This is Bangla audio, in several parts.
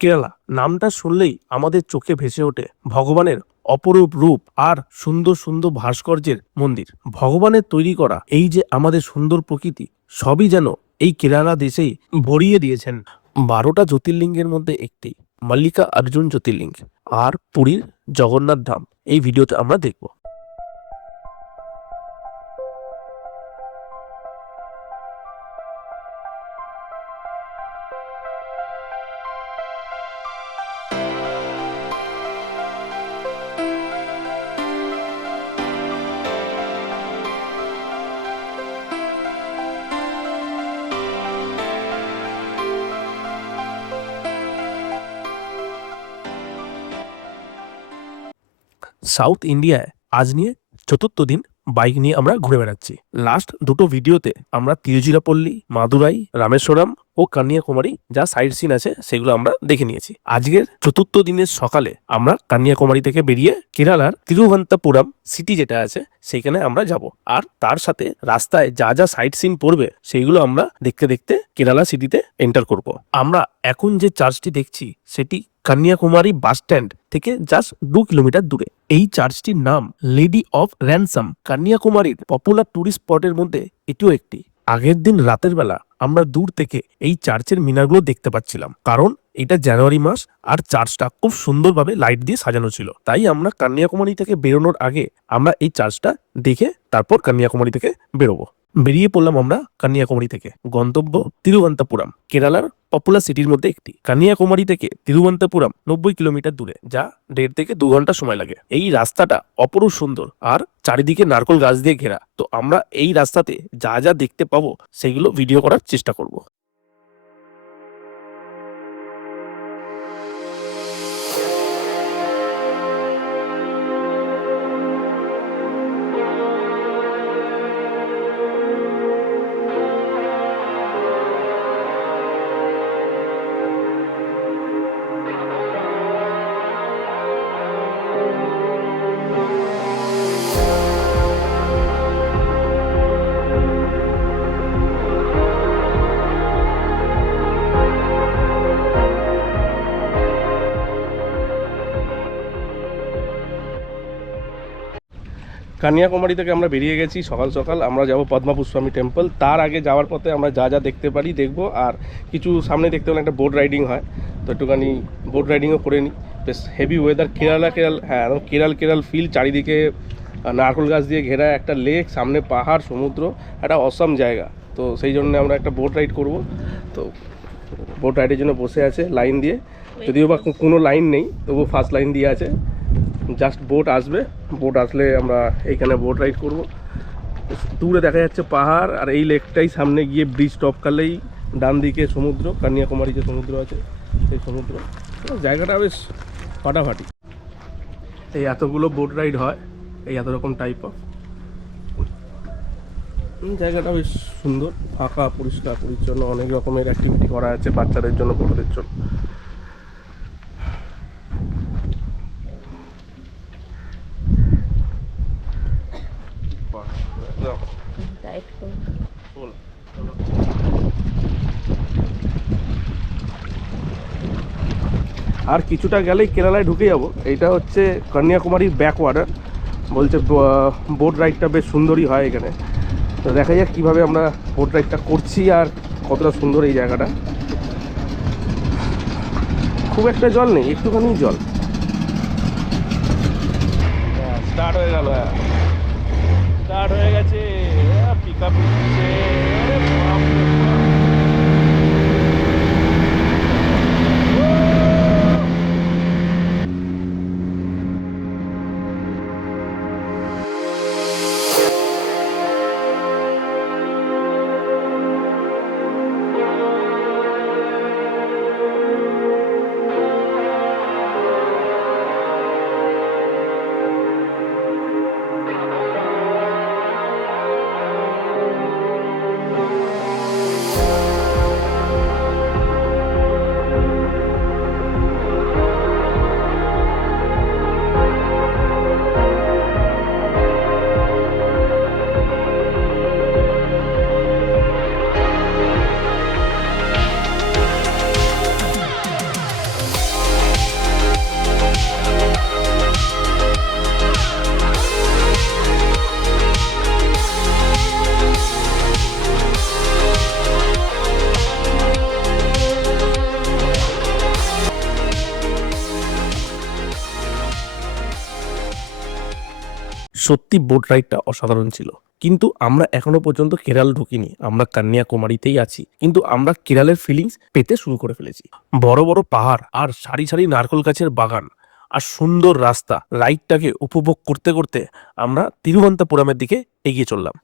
কেরালা নামটা শুনলেই আমাদের চোখে ভেসে ওঠে ভগবানের অপরূপ রূপ আর সুন্দর সুন্দর ভাস্কর্যের মন্দির। ভগবানের তৈরি করা এই যে আমাদের সুন্দর প্রকৃতি, সবই যেন এই কেরালা দেশেই ভরিয়ে দিয়েছেন। 12টা জ্যোতির্লিঙ্গের মধ্যে একটি মল্লিকা অর্জুন জ্যোতির্লিঙ্গ আর পুরীর জগন্নাথ ধাম এই ভিডিওতে আমরা দেখব। সাউথ ইন্ডিয়ায় আজ নিয়ে চতুর্থ দিন বাইক নিয়ে আমরা ঘুরে বেড়াচ্ছি। লাস্ট দুটো ভিডিওতে আমরা তিরুচিরাপল্লী, মাদুরাই, রামেশ্বরম ও কন্যাকুমারী যা সাইট সিন আছে সেগুলো আমরা দেখে নিয়েছি। আজকের চতুর্থ দিনের সকালে আমরা কন্যাকুমারী থেকে বেরিয়ে কেরালার তিরুবনন্তপুরম সিটি যেটা আছে সেখানে আমরা যাব, আর তার সাথে রাস্তায় যা যা সাইট সিন পড়বে সেইগুলো আমরা দেখতে দেখতে কেরালা সিটিতে এন্টার করব। আমরা এখন যে চার্চটি দেখছি সেটি কন্যাকুমারী বাস স্ট্যান্ড থেকে জাস্ট 2 কিলোমিটার দূরে। এই চার্চটির নাম লেডি অফ র্যানসাম। কন্যাকুমারীর পপুলার টুরিস্ট স্পটের মধ্যে এটিও একটি। আগের দিন রাতের বেলা আমরা দূর থেকে এই চার্চের মিনারগুলো দেখতে পাচ্ছিলাম, কারণ এটা জানুয়ারি মাস আর চার্চটা খুব সুন্দরভাবে লাইট দিয়ে সাজানো ছিল। তাই আমরা কন্যাকুমারী থেকে বেরোনোর আগে আমরা এই চার্চটা দেখে তারপর কন্যাকুমারী থেকে বেরোবো। বেরিয়ে পড়লাম আমরা কন্যাকুমারী থেকে। গন্তব্য তিরুবনন্তপুরম, কেরালার পপুলার সিটির মধ্যে একটি। কন্যাকুমারী থেকে তিরুবনন্তপুরম 90 কিলোমিটার দূরে, যা 1.5 থেকে 2 ঘন্টা সময় লাগে। এই রাস্তাটা অপরূপ সুন্দর আর চারিদিকে নারকেল গাছ দিয়ে ঘেরা। তো আমরা এই রাস্তাতে যা যা দেখতে পাবো সেগুলো ভিডিও করার চেষ্টা করব। কন্যাকুমারী থেকে আমরা বেরিয়ে গেছি সকাল সকাল। আমরা যাব পদ্মাপুস্বামী টেম্পল। তার আগে যাওয়ার পথে আমরা যা যা দেখতে পারি দেখব, আর কিছু সামনে দেখতে পেলে একটা বোট রাইডিং হয়, তো একটুখানি বোট রাইডিংও করে নিই। বেশ হেভি ওয়েদার, হ্যাঁ একদম কেরাল ফিল। চারিদিকে নারকেল গাছ দিয়ে ঘেরা একটা লেক, সামনে পাহাড়, সমুদ্র, একটা অসম জায়গা। তো সেই জন্য আমরা একটা বোট রাইড করব। তো বোট রাইডের জন্য বসে আছে লাইন দিয়ে, যদিও বা কোনো লাইন নেই তবু ফার্স্ট লাইন দিয়ে আছে। জাস্ট বোট আসবে, বোট আসলে আমরা এইখানে বোট রাইড করব। দূরে দেখা যাচ্ছে পাহাড়, আর এই লেকটাই সামনে গিয়ে ব্রিজ টপ করলেই ডান দিকে সমুদ্র, কন্যাকুমারী যে সমুদ্র আছে সেই সমুদ্র। জায়গাটা বেশ ফাটাফাটি। এই এতগুলো বোট রাইড হয়, এই এত রকম টাইপ অফ। জায়গাটা বেশ সুন্দর, ফাঁকা, পরিষ্কার পরিচ্ছন্ন, অনেক রকমের অ্যাক্টিভিটি করা আছে বাচ্চাদের জন্য, বড়দের জন্য। আর কিছুটা গেলেই কেরালায় ঢুকে যাব। এইটা হচ্ছে কন্যাকুমারীর ব্যাকওয়াটার। বলছে বোট রাইডটা বেশ সুন্দরই হয় এখানে। তো দেখা যাক কীভাবে আমরা বোট রাইডটা করছি আর কতটা সুন্দর এই জায়গাটা। খুব একটা জল নেই, একটুখানি জল। স্টার্ট হয়ে গেল, স্টার্ট হয়ে গেছে, পিক আপ নিচ্ছে। সত্যি বোট রাইডটা অসাধারণ ছিল। কিন্তু আমরা এখনো পর্যন্ত কেরাল ঢুকিনি, আমরা কন্যাকুমারীতেই আছি, কিন্তু আমরা কেরালের ফিলিংস পেতে শুরু করে ফেলেছি। বড় বড় পাহাড় আর সারি সারি নারকেল গাছের বাগান আর সুন্দর রাস্তা, রাইডটাকে উপভোগ করতে করতে আমরা তিরুবনন্তপুরমের দিকে এগিয়ে চললাম।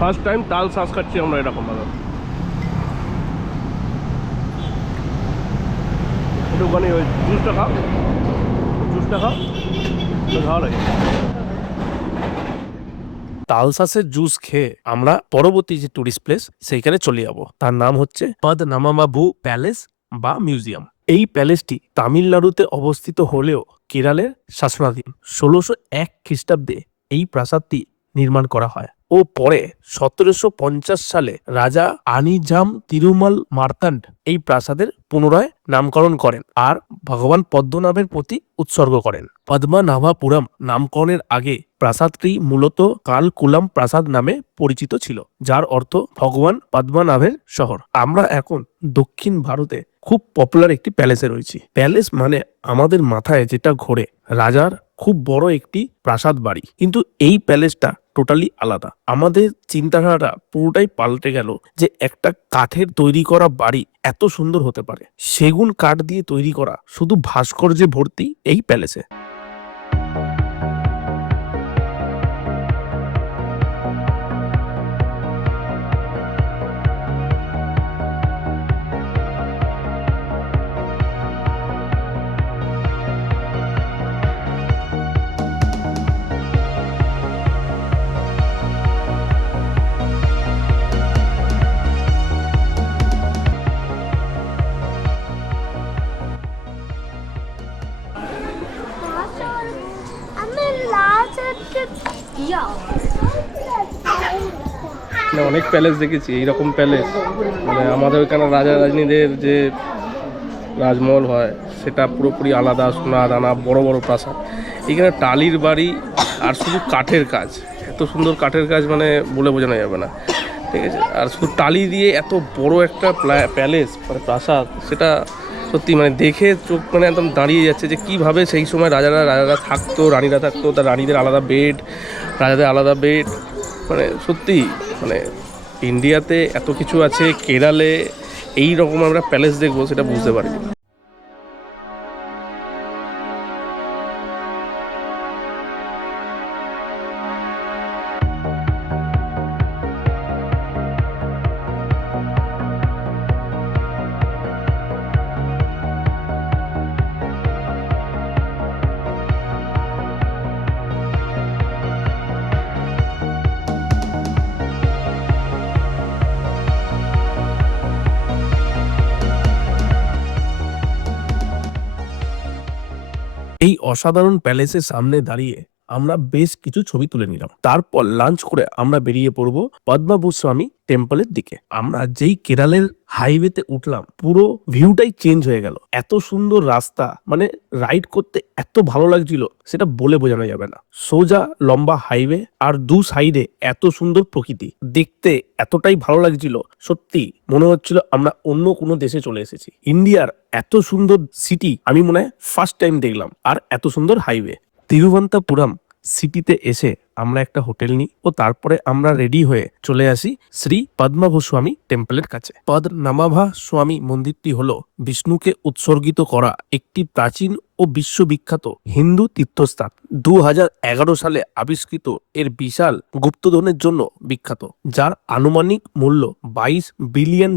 ফার্স্ট টাইম তাল শ্বাস খাচ্ছি আমরা এরকম ভাবে। একটুখানি ওই জুসটা খাও, ভালো লাগে। তালসাসের জুস খেয়ে আমরা পরবর্তী যে টুরিস্ট প্লেস সেইখানে চলে যাব। তার নাম হচ্ছে পদ্মনাভাভু প্যালেস বা মিউজিয়াম। এই প্যালেসটি তামিলনাড়ুতে অবস্থিত হলেও কেরালের শাসনাধীন। 1601 খ্রিস্টাব্দে এই প্রাসাদটি নির্মাণ করা হয় ও পরে 1750 সালে রাজা আনিজাম তিরুমাল মার্তান্ড এই প্রাসাদের পুনরায় নামকরণ করেন আর ভগবান পদ্মনাভের প্রতি উৎসর্গ করেন। পদ্মনাভপুরম নামকরণের আগে প্রাসাদটি মূলত কালকুলাম প্রাসাদ নামে পরিচিত ছিল, যার অর্থ ভগবান পদ্মনাভের শহর। আমরা এখন দক্ষিণ ভারতে খুব পপুলার একটি প্যালেসে রয়েছি। প্যালেস মানে আমাদের মাথায় যেটা ঘোরে রাজার খুব বড় একটি প্রাসাদ বাড়ি, কিন্তু এই প্যালেসটা টোটালি আলাদা। আমাদের চিন্তাধারাটা পুরোটাই পাল্টে গেল যে একটা কাঠের তৈরি করা বাড়ি এত সুন্দর হতে পারে। সেগুন কাঠ দিয়ে তৈরি করা, শুধু ভাস্কর্যে ভর্তি এই প্যালেসে। অনেক প্যালেস দেখেছি, এইরকম প্যালেস মানে আমাদের ওইখানে রাজা রাজনীদের যে রাজমহল হয় সেটা পুরোপুরি আলাদা, সোনা দানা বড় বড় প্রাসাদ। এখানে টালির বাড়ি আর শুধু কাঠের কাজ, এত সুন্দর কাঠের কাজ মানে বলে বোঝানো যাবে না, ঠিক আছে। আর শুধু টালি দিয়ে এত বড় একটা প্যালেস মানে প্রাসাদ, সেটা সত্যি মানে দেখে চোখ মানে একদম দাঁড়িয়ে যাচ্ছে যে কীভাবে সেই সময় রাজারা থাকতো, রানীরা থাকতো, তার রানীদের আলাদা বেড, রাজাদের আলাদা বেড। মানে সত্যি মানে ইন্ডিয়াতে এত কিছু আছে, কেরালে এই রকম আমরা প্যালেস দেখবো সেটা বুঝতে পারিনি। এই অসাধারণ প্যালেসের সামনে দাঁড়িয়ে আমরা বেশ কিছু ছবি তুলে নিলাম। তারপর লাঞ্চ করে আমরা বেরিয়ে পড়ব পদ্মনাভস্বামী টেম্পলের দিকে। আমরা যেই কেরালের হাইওয়েতে উঠলাম, পুরো ভিউটাই চেঞ্জ হয়ে গেল। এত সুন্দর রাস্তা, মানে রাইড করতে এত ভালো লাগছিল সেটা বলে বোঝানো যাবে না। সোজা লম্বা হাইওয়ে আর দু সাইডে এত সুন্দর প্রকৃতি, দেখতে এতটাই ভালো লাগছিল, সত্যি মনে হচ্ছিল আমরা অন্য কোনো দেশে চলে এসেছি। ইন্ডিয়ার এত সুন্দর সিটি আমি মনে হয় ফার্স্ট টাইম দেখলাম, আর এত সুন্দর হাইওয়ে। তিরুবনন্তপুরম সিটিতে এসে আমরা একটা হোটেল নিই ও তারপরে আমরা রেডি হয়ে চলে আসি শ্রী পদ্মনাভস্বামী টেম্পলের কাছে। পদ্মনাভস্বামী মন্দিরটি হলো বিষ্ণুকে উৎসর্গিত করা একটি প্রাচীন ও বিশ্ববিখ্যাত হিন্দু তীর্থস্থান। 2011 সালে আবিষ্কৃত এর বিশাল গুপ্তধনের জন্য বিখ্যাত, যার আনুমানিক মূল্য $22 বিলিয়ন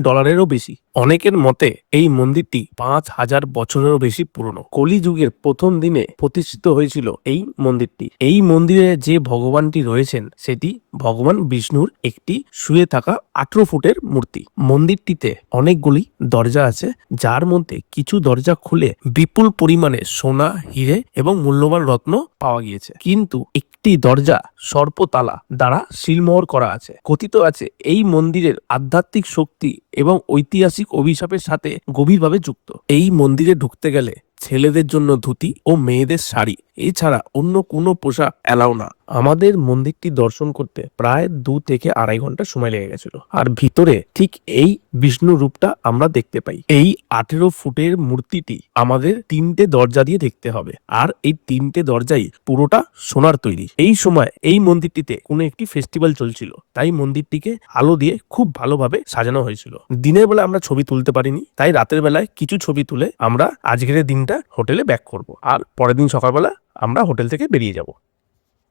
বেশি। অনেকের মতে এই মন্দিরটি 5000 বছরেরও বেশি পুরনো। কলিযুগের প্রথম দিনে প্রতিষ্ঠিত হয়েছিল এই মন্দিরটি। এই মন্দিরে যে ভগবানটি রয়েছেন সেটি ভগবান বিষ্ণুর একটি শুয়ে থাকা 18 ফুটের মূর্তি। মন্দিরটিতে অনেকগুলি দরজা আছে, যার মধ্যে কিছু দরজা খুলে বিপুল পরিমাণে সোনা, হিরে এবং মূল্যবান রত্ন পাওয়া গিয়েছে, কিন্তু একটি দরজা সর্পতালা দ্বারা সিলমোহর করা আছে। কথিত আছে এই মন্দিরের আধ্যাত্মিক শক্তি এবং ঐতিহাসিক অভিশাপের সাথে গভীরভাবে যুক্ত। এই মন্দিরে ঢুকতে গেলে ছেলেদের জন্য ধুতি ও মেয়েদের শাড়ি, এছাড়া অন্য কোনো পোশাক অ্যালাউ না। আমাদের মন্দিরটি দর্শন করতে প্রায় 2 থেকে 2.5 ঘন্টা সময় লেগে গেছিল। আর ভিতরে ঠিক এই বিষ্ণু রূপটা আমরা দেখতে পাই। এই 18 ফুটের মূর্তিটি আমাদের 3টে দরজা দিয়ে দেখতে হবে, আর এই 3টে দরজাই পুরোটা সোনার তৈরি। এই সময় এই মন্দিরটিতে কোনো একটি ফেস্টিভ্যাল চলছিল, তাই মন্দিরটিকে আলো দিয়ে খুব ভালোভাবে সাজানো হয়েছিল। দিনের বেলা আমরা ছবি তুলতে পারিনি, তাই রাতের বেলায় কিছু ছবি তুলে আমরা আজকের দিনটা হোটেলে ব্যাক করব, আর পরের দিন সকালবেলা আমরা হোটেল থেকে বেরিয়ে যাব।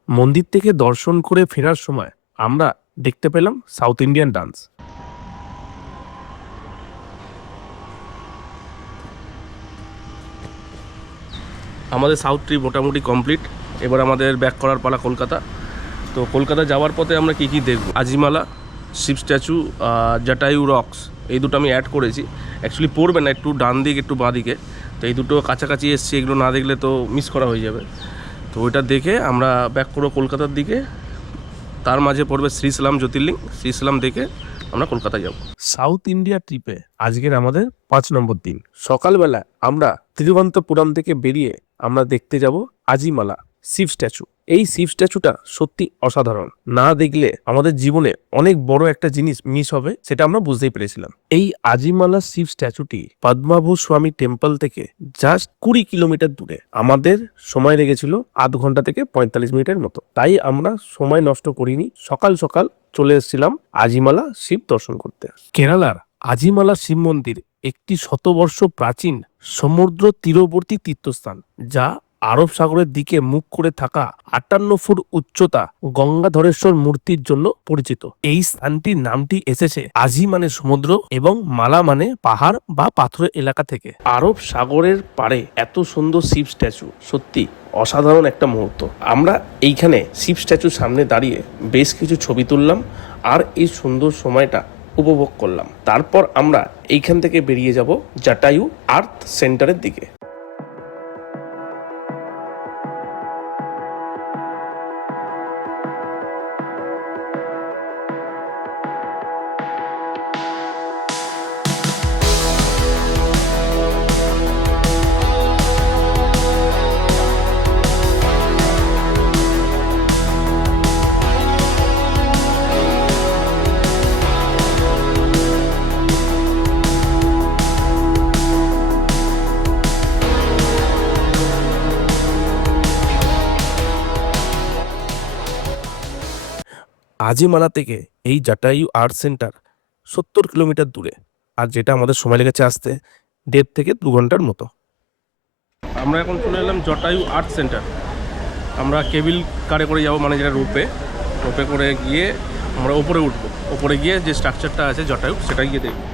মন্দির থেকে দর্শন করে ফেরার সময় আমরা দেখতে পেলাম সাউথ ইন্ডিয়ান ডান্স। আমাদের সাউথ ট্রিপ মোটামুটি কমপ্লিট। এবার আমাদের ব্যাক করার পালা কলকাতা। তো কলকাতা যাওয়ার পথে আমরা কি কি দেখব? আজিমালা, শিব স্ট্যাচু, জাটায়ু রক্স, এই দুটো আমি অ্যাড করেছি। অ্যাকচুয়ালি পড়বে না, একটু ডান দিক একটু বাঁ দিকে, তো এই দুটো কাছাকাছি এসছে, এগুলো না দেখলে তো মিস করা হয়ে যাবে। তো ওইটা দেখে আমরা ব্যাক করবো কলকাতার দিকে। তার মাঝে পড়বে শ্রীশৈলম জ্যোতির্লিঙ্গ, শ্রীশৈলম দেখে আমরা কলকাতা যাব। সাউথ ইন্ডিয়া ট্রিপে আজকের আমাদের 5 নম্বর দিন। সকালবেলা আমরা তিরুবনন্তপুরম থেকে বেরিয়ে আমরা দেখতে যাব আজিমালা শিব স্ট্যাচু। এই শিব স্ট্যাচুটা সত্যি অসাধারণ, না দেখলে আমাদের জীবনে অনেক বড় একটা জিনিস মিস হবে, সেটা আমরা বুঝতেই পেরেছিলাম। এই আজিমালা শিব স্ট্যাচুটি পদ্মাভূ স্বামী টেম্পল থেকে জাস্ট 20 কিলোমিটার দূরে। আমাদের সময় লেগেছিল আধ ঘন্টা থেকে 45 মিনিটের মতো, তাই আমরা সময় নষ্ট করিনি, সকাল সকাল চলে এসেছিলাম আজিমালা শিব দর্শন করতে। কেরালার আজিমালা শিব মন্দির একটি শতবর্ষ প্রাচীন সমুদ্র তীরবর্তী তীর্থস্থান, যা আরব সাগরের দিকে মুখ করে থাকা 58 ফুট উচ্চতা গঙ্গাধরেশ্বর মূর্তির জন্য পরিচিত। এই স্থানটির নামটি এসেছে আজি মানে সমুদ্র এবং মালা মানে পাহাড় বা পাথরের এলাকা থেকে। আরব সাগরের পাড়ে এত সুন্দর শিব স্ট্যাচু সত্যি অসাধারণ একটা মুহূর্ত। আমরা এইখানে শিব স্ট্যাচুর সামনে দাঁড়িয়ে বেশ কিছু ছবি তুললাম আর এই সুন্দর সময়টা উপভোগ করলাম। তারপর আমরা এইখান থেকে বেরিয়ে যাব জাটায়ু আর্থ সেন্টারের দিকে। আজিমালা থেকে এই জাটায়ু আর্ট সেন্টার 70 কিলোমিটার দূরে, আর যেটা আমাদের সময় লেগেছে আসতে 1.5 থেকে 2 ঘন্টার মতো। আমরা এখন চলে এলাম জটায়ু আর্ট সেন্টার। আমরা কেবিল কারে করে যাবো, মানে যেটা রোপে করে গিয়ে আমরা ওপরে উঠবো। ওপরে গিয়ে যে স্ট্রাকচারটা আছে জটায়ু, সেটা গিয়ে দেখবো।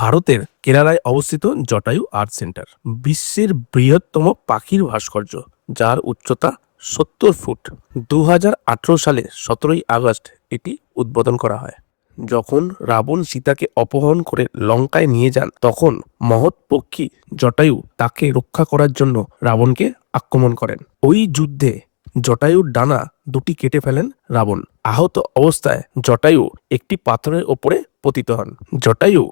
ভারতের কেরালায় অবস্থিত জটায়ু আর্ট সেন্টার বিশ্বের বৃহত্তম পাখির ভাস্কর্য, যার উচ্চতা 70 ফুট। 2018 সালে 17ই আগস্ট এটি উদ্বোধন করা হয়। যখন রাবণ সীতাকে অপহরণ করে লঙ্কায় নিয়ে যান, তখন মহৎ পক্ষী জটায়ু তাকে রক্ষা করার জন্য রাবণকে আক্রমণ করেন। ওই যুদ্ধে জটায়ুর ডানা 2টি কেটে ফেলেন রাবণ। আহত অবস্থায় জটায়ু একটি পাথরের ওপরে পতিত হন। জটায়ু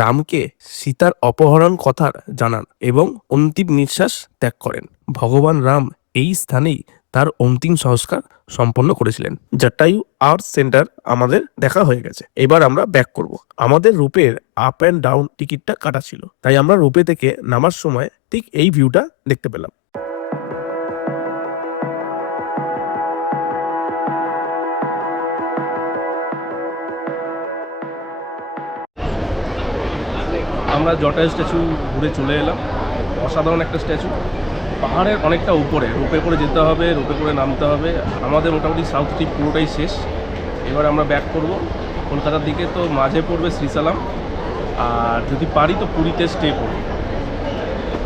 রামকে সীতার অপহরণ কথা জানান এবং অন্তিম নিঃশ্বাস ত্যাগ করেন। ভগবান রাম এই স্থানেই তার অন্তিম সংস্কার সম্পন্ন করেছিলেন। জটায়ু আর্ট সেন্টার আমাদের দেখা হয়ে গেছে, এবার আমরা ব্যাক করব। আমাদের রূপের আপ অ্যান্ড ডাউন টিকিটটা কাটা ছিল, তাই আমরা রূপে থেকে নামার সময় ঠিক এই ভিউটা দেখতে পেলাম। আমরা জটায়ু স্ট্যাচু ঘুরে চলে এলাম। অসাধারণ একটা স্ট্যাচু, পাহাড়ের অনেকটা উপরে, রোপে করে যেতে হবে, রোপে করে নামতে হবে। আমাদের মোটামুটি সাউথ ট্রিপ পুরোটাই শেষ। এবার আমরা ব্যাক করব কলকাতার দিকে। তো মাঝে পড়বে শ্রীসালাম, আর যদি পারি তো পুরীতে স্টে করব,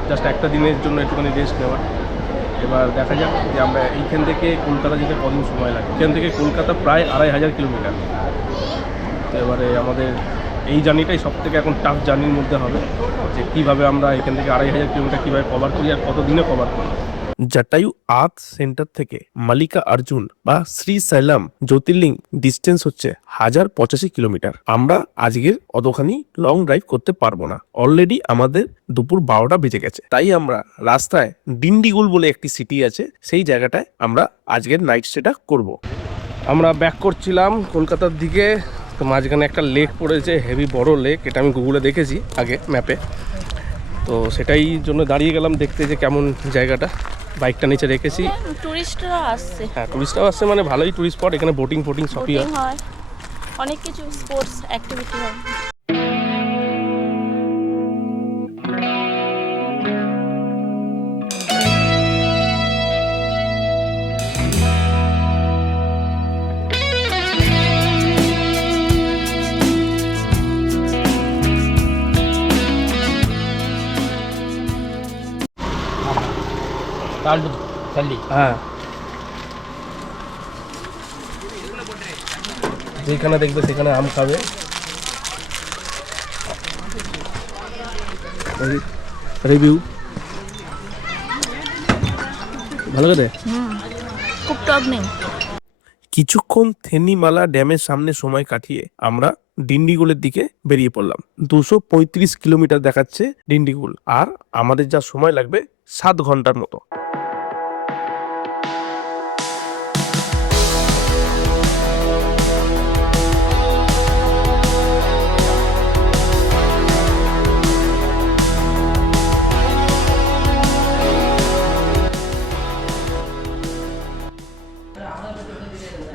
জাস্ট একটা দিনের জন্য একটুখানি রেস্ট নেওয়ার। এবার দেখা যাক যে আমরা এইখান থেকে কলকাতা যেতে কদিন সময় লাগে। এখান থেকে কলকাতা প্রায় 2500 কিলোমিটার। তো এবারে আমাদের এই জার্নিটাই সবথেকে এখন টাফ জার্নির মধ্যে হবে, যে কীভাবে আমরা এখান থেকে 2500 কিলোমিটার কীভাবে কভার করি আর কত দিনে কভার করি। জটায়ু আর্থ সেন্টার থেকে মালিকা অর্জুন বা শ্রীশৈলম জ্যোতির্লিং ডিস্টেন্স হচ্ছে 1085 কিলোমিটার। আমরা আজকের অতখানি লং ড্রাইভ করতে পারবো না, অলরেডি আমাদের দুপুর 12টা বেজে গেছে। তাই আমরা রাস্তায় ডিন্ডিগুল বলে একটি সিটি আছে, সেই জায়গাটায় আমরা আজকের নাইট স্টেটা করব। আমরা ব্যাক করছিলাম কলকাতার দিকে। তো মাঝখানে একটা লেক পড়েছে, হেভি বড় লেক, এটা আমি গুগলে দেখেছি আগে ম্যাপে। তো সেটাই জন্য দাঁড়িয়ে গেলাম দেখতে যে কেমন জায়গাটা। বাইকটা নিচে রেখেছি। টুরিস্টরা আসছে। হ্যাঁ, টুরিস্টরাও আসছে, মানে ভালোই টুরিস্ট স্পট। এখানে বোটিং সবই হয়, অনেক কিছু স্পোর্টস অ্যাক্টিভিটি হয়। হ্যাঁ, যেখানে দেখবে সেখানে আম খাবে। রিভিউ ভালো করে। খুব টক নেই। কিছুক্ষণ থেনিমালা ড্যামের সামনে সময় কাটিয়ে আমরা ডিন্ডিগুলের দিকে বেরিয়ে পড়লাম। 235 কিলোমিটার দেখাচ্ছে ডিন্ডিগুল, আর আমাদের যা সময় লাগবে 7 ঘন্টার মতো।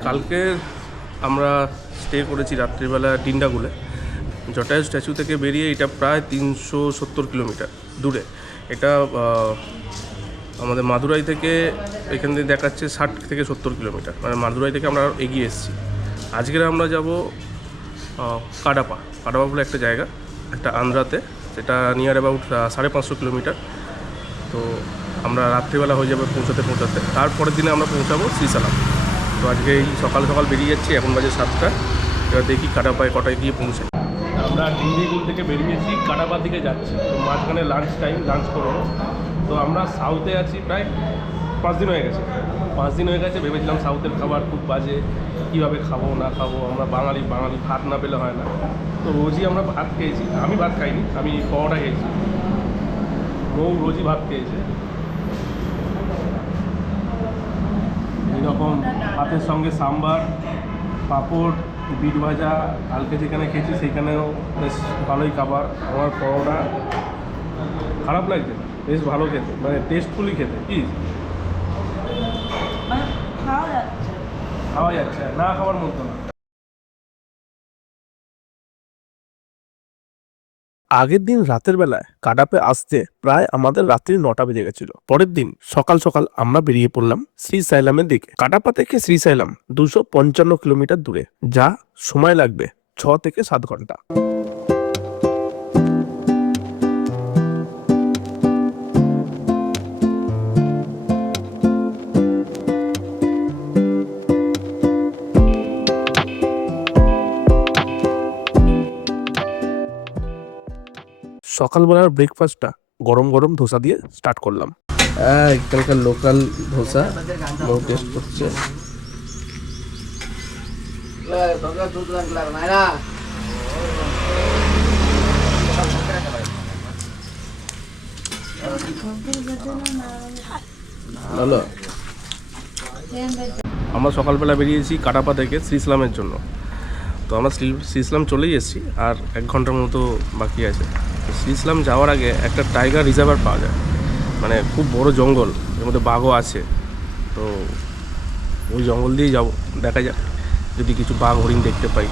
কালকে আমরা স্টে করেছি রাত্রিবেলা ডিন্ডাগুলে। জটায়ু স্ট্যাচু থেকে বেরিয়ে এটা প্রায় 370 কিলোমিটার দূরে। এটা আমাদের মাদুরাই থেকে এখান থেকে দেখাচ্ছে 60 থেকে 70 কিলোমিটার, মানে মাদুরাই থেকে আমরা এগিয়ে এসেছি। আজকের আমরা যাব কাডাপা বলে একটা জায়গা, একটা আন্ধ্রাতে, সেটা নিয়ার অ্যাবাউট 550 কিলোমিটার। তো আমরা রাত্রিবেলা হয়ে যাবে পৌঁছাতে। তারপরের দিনে আমরা পৌঁছাবো শ্রীসালাম। তো আজকে এই সকাল বেরিয়ে যাচ্ছি, এখন বাজে 7টা। এবার দেখি কাডাপায় কটায় গিয়ে পৌঁছাই। আমরা ডিন্ডিগুল থেকে বেরিয়েছি, কাডাপার দিকে যাচ্ছি। তো মাঝখানে লাঞ্চ করবো। তো আমরা সাউথে আছি প্রায় 5 দিন হয়ে গেছে। ভেবেছিলাম সাউথের খাবার খুব বাজে, কীভাবে খাবো না খাবো। আমরা বাঙালি ভাত না পেলে হয় না। তো রোজই আমরা ভাত খেয়েছি, আমি ভাত খাইনি, আমি পরোটা খেয়েছি। বউ রোজই ভাত খেয়েছে। এরকম ভাতের সঙ্গে সাম্বার, পাঁপড়, বিট ভাজা। কালকে যেখানে খেয়েছি সেখানেও বেশ ভালোই খাবার। আমার পরোটা খারাপ লাগছে না, বেশ ভালো খেতে, মানে টেস্টফুলি খেতে। কি খাওয়া যাচ্ছে, না খাওয়ার মতো না। আগের দিন রাতের বেলায় কাডাপে আসতে প্রায় আমাদের রাত্রি 9টা বেজে গেছিল। পরের দিন সকাল আমরা বেরিয়ে পড়লাম শ্রীশৈলমের দিকে। কাডাপা থেকে শ্রীশৈলম 255 কিলোমিটার দূরে, যা সময় লাগবে 6 থেকে 7 ঘন্টা। সকালবেলার ব্রেকফাস্টটা গরম ধোসা দিয়ে স্টার্ট করলাম। এখানকার লোকাল ধোসা বড় টেস্ট করছে। হ্যালো, আমরা সকালবেলা বেরিয়েছি কাডাপা থেকে শ্রীশৈলমের জন্য। তো আমরা শ্রীশৈলম চলেই এসেছি, আর 1 ঘন্টার মতো বাকি আছে। তো শ্রীশৈলম যাওয়ার আগে একটা টাইগার রিজার্ভার পাওয়া যায়, মানে খুব বড় জঙ্গল, এর মধ্যে বাঘও আছে। তো ওই জঙ্গল দিয়েই যাবো, দেখা যাক যদি কিছু বাঘ হরিণ দেখতে পাই।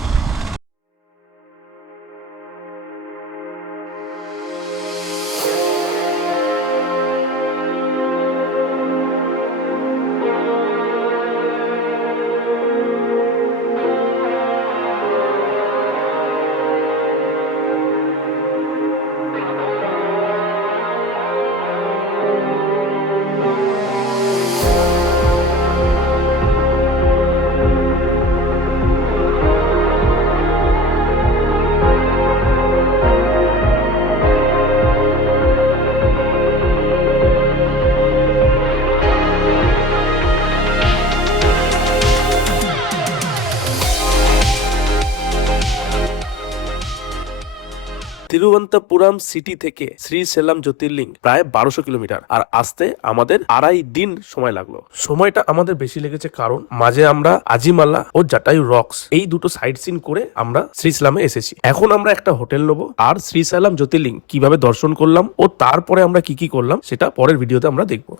তিরুবনন্তপুরম সিটি থেকে শ্রীশৈলম জ্যোতির্লিং প্রায় 1200 কিলোমিটার, আর আসতে আমাদের 2.5 দিন সময় লাগলো। সময়টা আমাদের বেশি লেগেছে কারণ মাঝে আমরা আজিমালা ও জাটায়ু রক্স এই দুটো সাইট সিন করে আমরা শ্রীশৈলমে এসেছি। এখন আমরা একটা হোটেল নেবো আর শ্রীশৈলম জ্যোতির্লিং কিভাবে দর্শন করলাম ও তারপরে আমরা কি কি করলাম সেটা পরের ভিডিওতে আমরা দেখবো।